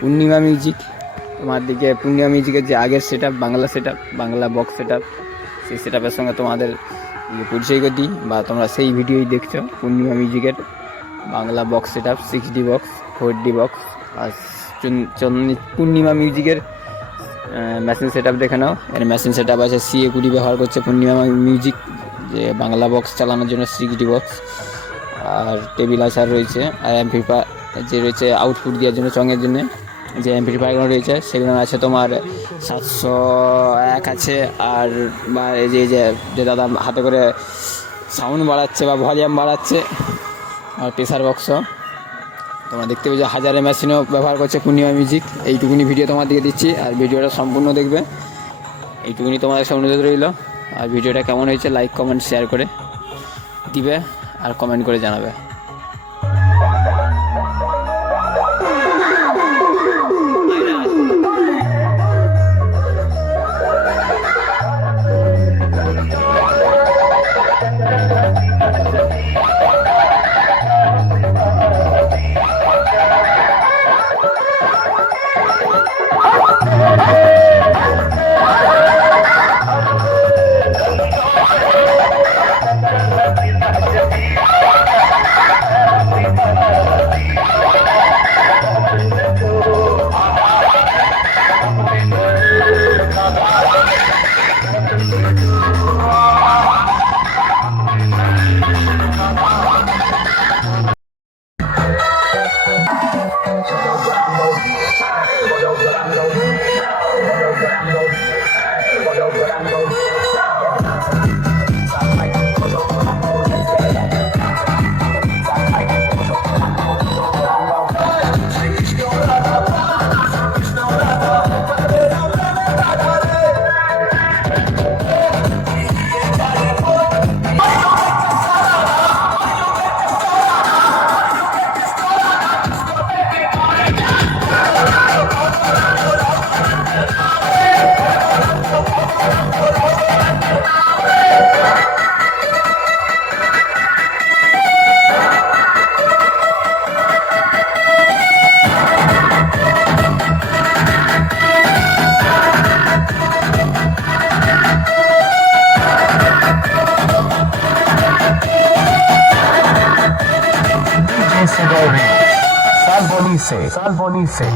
পূর্ণিমা music তোমার দিকে পূর্ণিমা মিউজিকের যে আগের set up Bangla box set up, সেই সেট আপের সঙ্গে তোমাদের পরিচয় করে দিই, বা তোমরা সেই ভিডিওই দেখছো। পূর্ণিমা মিউজিকের Bangla box set up 6D box, 4D box, আর পূর্ণিমা মিউজিকের মেশিন সেট আপ দেখে নাও। এর মেশিন সেট আপ আছে CA20 ব্যবহার করছে পূর্ণিমা মিউজিক, যে বাংলা বক্স চালানোর জন্য 6D বক্স, আর টেবিল আসার রয়েছে, আর অ্যাম্পলিফায়ার যে রয়েছে আউটপুট দেওয়ার জন্য চঙের জন্য যে অ্যাম্পলিফায়ারগুলো রয়েছে সেগুলো আছে তোমার 701 আছে। আর বা এই যে দাদা হাতে করে সাউন্ড বাড়াচ্ছে বা ভলিউম বাড়াচ্ছে, আর প্রেসার বক্সও তোমরা দেখতে পেয়েছো। হাজারে মেশিনও ব্যবহার করছে পূর্ণিমা মিউজিক। এইটুকুনি ভিডিও তোমার দিকে দিচ্ছি, আর ভিডিওটা সম্পূর্ণ দেখবে, এইটুকুনি তোমাদের সাথে অনুরোধ রইল। আর ভিডিওটা কেমন হয়েছে লাইক কমেন্ট শেয়ার করে দিবে, আর কমেন্ট করে জানাবে। Salbonice.